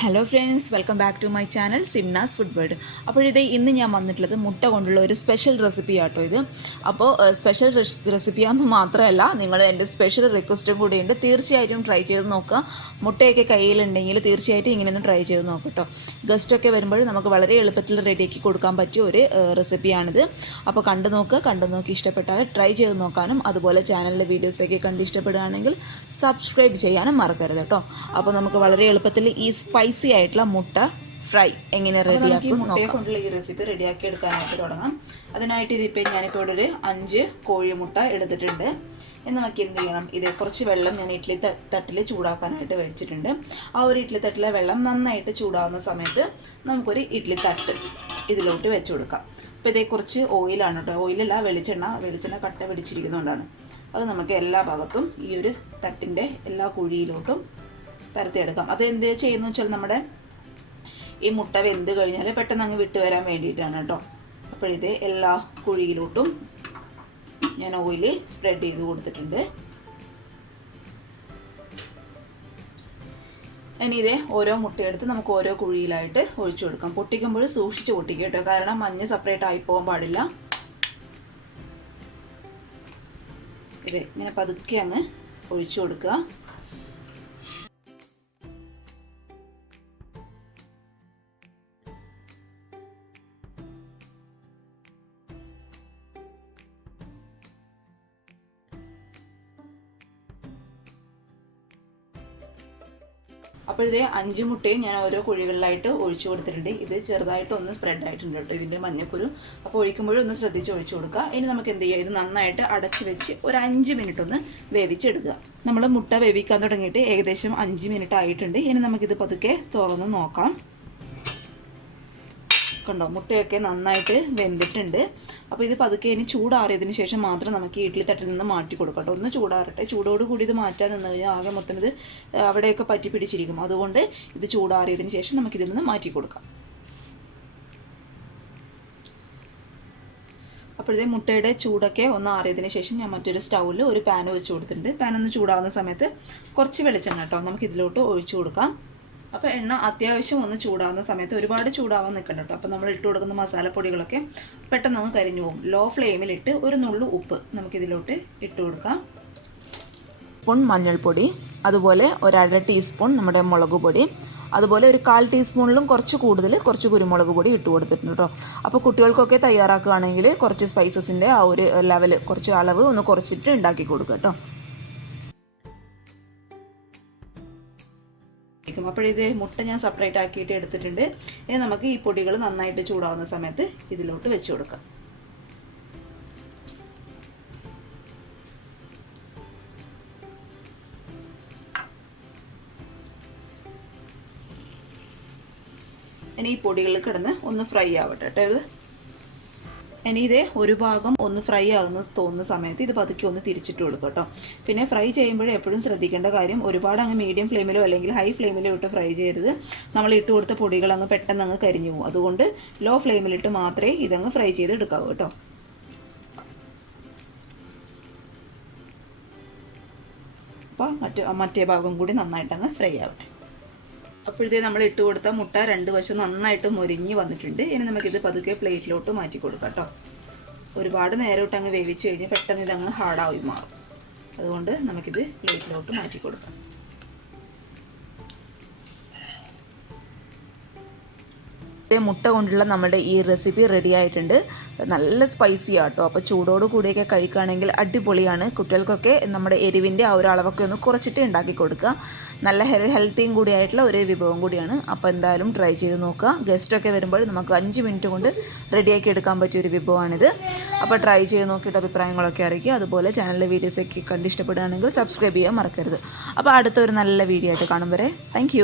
Hello friends, welcome back to my channel Simna's food world. അപ്പോൾ ഇന്ന് ഞാൻ വന്നിട്ടുള്ളത് മുട്ട കൊണ്ടുള്ള ഒരു സ്പെഷ്യൽ റെസിപ്പി ആട്ടോ ഇത്. അപ്പോൾ സ്പെഷ്യൽ റെസിപ്പിയാണെന്ന് മാത്രമല്ല, നിങ്ങൾ എൻ്റെ സ്പെഷ്യൽ റിക്വസ്റ്റും കൂടിയുണ്ട്. തീർച്ചയായിട്ടും ട്രൈ ചെയ്ത് നോക്കുക. മുട്ടയൊക്കെ കയ്യിലുണ്ടെങ്കിൽ തീർച്ചയായിട്ടും ഇങ്ങനെയൊന്ന് ട്രൈ ചെയ്ത് നോക്കുക കേട്ടോ. ഗസ്റ്റൊക്കെ വരുമ്പോൾ നമുക്ക് വളരെ എളുപ്പത്തിൽ റെഡിയാക്കി കൊടുക്കാൻ പറ്റിയ ഒരു റെസിപ്പിയാണിത്. അപ്പോൾ കണ്ടു നോക്കി ഇഷ്ടപ്പെട്ടാൽ ട്രൈ ചെയ്ത് നോക്കാനും, അതുപോലെ ചാനലിലെ വീഡിയോസൊക്കെ കണ്ട് ഇഷ്ടപ്പെടുകയാണെങ്കിൽ സബ്സ്ക്രൈബ് ചെയ്യാനും മറക്കരുത് കേട്ടോ. അപ്പോൾ നമുക്ക് വളരെ എളുപ്പത്തിൽ ഈ സ്പൈസി ആയിട്ടുള്ള മുട്ട ഫ്രൈ എങ്ങനെ റെഡിയാക്കി മുട്ടയെ കൊണ്ടുള്ള ഈ റെസിപ്പി റെഡിയാക്കി എടുക്കാനായിട്ട് തുടങ്ങാം. അതിനായിട്ട് ഞാനിപ്പോൾ ഇവിടെ ഒരു 5 കോഴിമുട്ട എടുത്തിട്ടുണ്ട്. നമുക്ക് എന്ത് ചെയ്യണം, ഇത് കുറച്ച് വെള്ളം ഞാൻ ഇഡ്ഡലി തട്ടിൽ ചൂടാക്കാനായിട്ട് വെച്ചിട്ടുണ്ട്. ആ ഒരു ഇഡ്ഡലി തട്ടിലെ വെള്ളം നന്നായിട്ട് ചൂടാവുന്ന സമയത്ത് നമുക്കൊരു ഇഡ്ഡലി തട്ട് ഇതിലോട്ട് വെച്ച് കൊടുക്കാം. അപ്പോൾ ഇതേ കുറച്ച് ഓയിലാണ് കേട്ടോ, ഓയിലല്ല വെളിച്ചെണ്ണ കട്ട പിടിച്ചിരിക്കുന്നതുകൊണ്ടാണ്. അത് നമുക്ക് എല്ലാ ഭാഗത്തും ഈ ഒരു തട്ടിൻ്റെ എല്ലാ കുഴിയിലോട്ടും പരത്തിയെടുക്കാം. അത് എന്ത് ചെയ്യുന്നു വെച്ചാൽ നമ്മുടെ ഈ മുട്ട വെന്ത് കഴിഞ്ഞാൽ പെട്ടെന്ന് അങ്ങ് വിട്ട് വരാൻ വേണ്ടിയിട്ടാണ് കേട്ടോ. അപ്പോഴിത് എല്ലാ കുഴിയിലോട്ടും ഞാൻ ഓയിൽ സ്പ്രെഡ് ചെയ്ത് കൊടുത്തിട്ടുണ്ട്. ഇനി ഇതേ ഓരോ മുട്ടയെടുത്ത് നമുക്ക് ഓരോ കുഴിയിലായിട്ട് ഒഴിച്ചു കൊടുക്കാം. പൊട്ടിക്കുമ്പോൾ സൂക്ഷിച്ച് പൊട്ടിക്കുക കേട്ടോ, കാരണം മഞ്ഞ് സെപ്പറേറ്റ് ആയി പോകാൻ പാടില്ല. ഇതേ ഇങ്ങനെ പതുക്കെ അങ്ങ് ഒഴിച്ചു കൊടുക്കുക. അപ്പോൾ ഇതേ 5 മുട്ടയും ഞാൻ ഓരോ കുഴികളിലായിട്ട് ഒഴിച്ചു കൊടുത്തിട്ടുണ്ട്. ഇത് ചെറുതായിട്ടൊന്ന് സ്പ്രെഡ് ആയിട്ടുണ്ട് കേട്ടോ ഇതിൻ്റെ മഞ്ഞക്കുരു. അപ്പോൾ ഒഴിക്കുമ്പോഴും ഒന്ന് ശ്രദ്ധിച്ച് ഒഴിച്ചു കൊടുക്കുക. ഇനി നമുക്ക് എന്ത് ചെയ്യുക, ഇത് നന്നായിട്ട് അടച്ച് വെച്ച് ഒരു 5 മിനിറ്റ് ഒന്ന് വേവിച്ചെടുക്കുക. നമ്മൾ മുട്ട വേവിക്കാൻ തുടങ്ങിയിട്ട് ഏകദേശം 5 മിനിറ്റ് ആയിട്ടുണ്ട്. ഇനി നമുക്കിത് പതുക്കെ തുറന്ന് നോക്കാം. കണ്ടോ, മുട്ടയൊക്കെ നന്നായിട്ട് വെന്തിട്ടുണ്ട്. അപ്പോൾ ഇത് പതുക്കെ ഇനി ചൂടാറിയതിന് ശേഷം മാത്രം നമുക്ക് ഈ ഇഡ്ഡലി തട്ടിൽ നിന്ന് മാറ്റി കൊടുക്കട്ടോ. ഒന്ന് ചൂടാറട്ടെ. ചൂടോട് കൂടി ഇത് മാറ്റാൻ നിന്ന് കഴിഞ്ഞാൽ ആകെ മൊത്തം ഇത് അവിടെയൊക്കെ പറ്റി പിടിച്ചിരിക്കും. അതുകൊണ്ട് ഇത് ചൂടാറിയതിന് ശേഷം നമുക്കിതിൽ നിന്ന് മാറ്റി കൊടുക്കാം. അപ്പോഴത്തെ മുട്ടയുടെ ചൂടൊക്കെ ഒന്ന് ആറിയതിന് ശേഷം ഞാൻ മറ്റൊരു സ്റ്റൗവിൽ ഒരു പാൻ വെച്ച് കൊടുത്തിട്ടുണ്ട്. പാൻ ഒന്ന് ചൂടാകുന്ന സമയത്ത് കുറച്ച് വെളിച്ചെണ്ണ കേട്ടോ നമുക്കിതിലോട്ട് ഒഴിച്ചു കൊടുക്കാം. അപ്പോൾ എണ്ണ അത്യാവശ്യം ഒന്ന് ചൂടാകുന്ന സമയത്ത് ഒരുപാട് ചൂടാവാൻ നിൽക്കണ്ട കേട്ടോ. അപ്പോൾ നമ്മൾ ഇട്ട് കൊടുക്കുന്ന മസാലപ്പൊടികളൊക്കെ പെട്ടെന്ന് അങ്ങ് കരിഞ്ഞു പോകും. ലോ ഫ്ലെയിമിലിട്ട് ഒരു നുള്ളു ഉപ്പ് നമുക്കിതിലോട്ട് ഇട്ട് കൊടുക്കാം. സ്പൂൺ മഞ്ഞൾപ്പൊടി, അതുപോലെ ഒരു 1/2 ടീസ്പൂൺ നമ്മുടെ മുളക് പൊടി, അതുപോലെ ഒരു 1/4 ടീസ്പൂണിലും കുറച്ച് കൂടുതൽ കുറച്ച് കുരുമുളക് പൊടി ഇട്ട് കൊടുത്തിട്ടുണ്ട് കേട്ടോ. അപ്പോൾ കുട്ടികൾക്കൊക്കെ തയ്യാറാക്കുകയാണെങ്കിൽ കുറച്ച് സ്പൈസസിൻ്റെ ആ ഒരു ലെവൽ, കുറച്ച് അളവ് ഒന്ന് കുറച്ചിട്ട് ഉണ്ടാക്കി കൊടുക്കുക കേട്ടോ. അപ്പോഴിത് മുട്ട ഞാൻ സെപ്പറേറ്റ് ആക്കിയിട്ട് എടുത്തിട്ടുണ്ട്. ഇനി നമുക്ക് ഈ പൊടികൾ നന്നായിട്ട് ചൂടാവുന്ന സമയത്ത് ഇതിലോട്ട് വെച്ച് കൊടുക്കാം. ഇനി ഈ പൊടികൾ കിടന്ന് ഒന്ന് ഫ്രൈ ആവട്ടെ കേട്ടോ. ഇനി ഇതേ ഒരു ഭാഗം ഒന്ന് ഫ്രൈ ആകുന്ന തോന്നുന്ന സമയത്ത് ഇത് പതുക്കെ ഒന്ന് തിരിച്ചിട്ട് കൊടുക്കുക കേട്ടോ. പിന്നെ ഫ്രൈ ചെയ്യുമ്പോഴേ എപ്പോഴും ശ്രദ്ധിക്കേണ്ട കാര്യം, ഒരുപാട് അങ്ങ് മീഡിയം ഫ്ലെയിമിലോ അല്ലെങ്കിൽ ഹൈ ഫ്ലെയിമിലോ ഇട്ട് ഫ്രൈ ചെയ്യരുത്. നമ്മൾ ഇട്ട് കൊടുത്ത പൊടികൾ അങ്ങ് പെട്ടെന്ന് അങ്ങ് കരിഞ്ഞു പോകും. അതുകൊണ്ട് ലോ ഫ്ലെയിമിലിട്ട് മാത്രമേ ഇതങ്ങ് ഫ്രൈ ചെയ്ത് എടുക്കാവൂ കേട്ടോ. അപ്പോൾ മറ്റേ ഭാഗം കൂടി നന്നായിട്ടങ്ങ് ഫ്രൈ ആവട്ടെ. അപ്പോഴത്തേ നമ്മൾ ഇട്ട് കൊടുത്ത മുട്ട 2 വശം നന്നായിട്ട് മൊരിഞ്ഞ് വന്നിട്ടുണ്ട്. ഇനി നമുക്കിത് പതുക്കെ പ്ലേറ്റിലോട്ട് മാറ്റി കൊടുക്കാം കേട്ടോ. ഒരുപാട് നേരോട്ട് അങ്ങ് വേവിച്ച് കഴിഞ്ഞ് പെട്ടെന്ന് ഇതങ്ങ് ഹാർഡായി മാറും. അതുകൊണ്ട് നമുക്കിത് പ്ലേറ്റിലോട്ട് മാറ്റി കൊടുക്കാം. മുട്ട കൊണ്ടുള്ള നമ്മുടെ ഈ റെസിപ്പി റെഡി ആയിട്ടുണ്ട്. നല്ല സ്പൈസി ആട്ടോ. അപ്പോൾ ചൂടോട് കൂടിയൊക്കെ കഴിക്കുകയാണെങ്കിൽ അടിപൊളിയാണ്. കുട്ടികൾക്കൊക്കെ നമ്മുടെ എരിവിൻ്റെ ആ ഒരു അളവൊക്കെ ഒന്ന് കുറച്ചിട്ട് ഉണ്ടാക്കി കൊടുക്കുക. നല്ല ഹെൽത്തിയും കൂടിയായിട്ടുള്ള ഒരു വിഭവം കൂടിയാണ്. അപ്പോൾ എന്തായാലും ട്രൈ ചെയ്ത് നോക്കുക. ഗസ്റ്റൊക്കെ വരുമ്പോൾ നമുക്ക് 5 മിനിറ്റ് കൊണ്ട് റെഡിയാക്കി എടുക്കാൻ പറ്റിയൊരു വിഭവമാണിത്. അപ്പോൾ ട്രൈ ചെയ്ത് നോക്കിയിട്ട് അഭിപ്രായങ്ങളൊക്കെ അറിയിക്കുക. അതുപോലെ ചാനലിലെ വീഡിയോസൊക്കെ കണ്ട് ഇഷ്ടപ്പെടുകയാണെങ്കിൽ സബ്സ്ക്രൈബ് ചെയ്യാൻ മറക്കരുത്. അപ്പോൾ അടുത്തൊരു നല്ല വീഡിയോ ആയിട്ട് കാണും വരെ താങ്ക്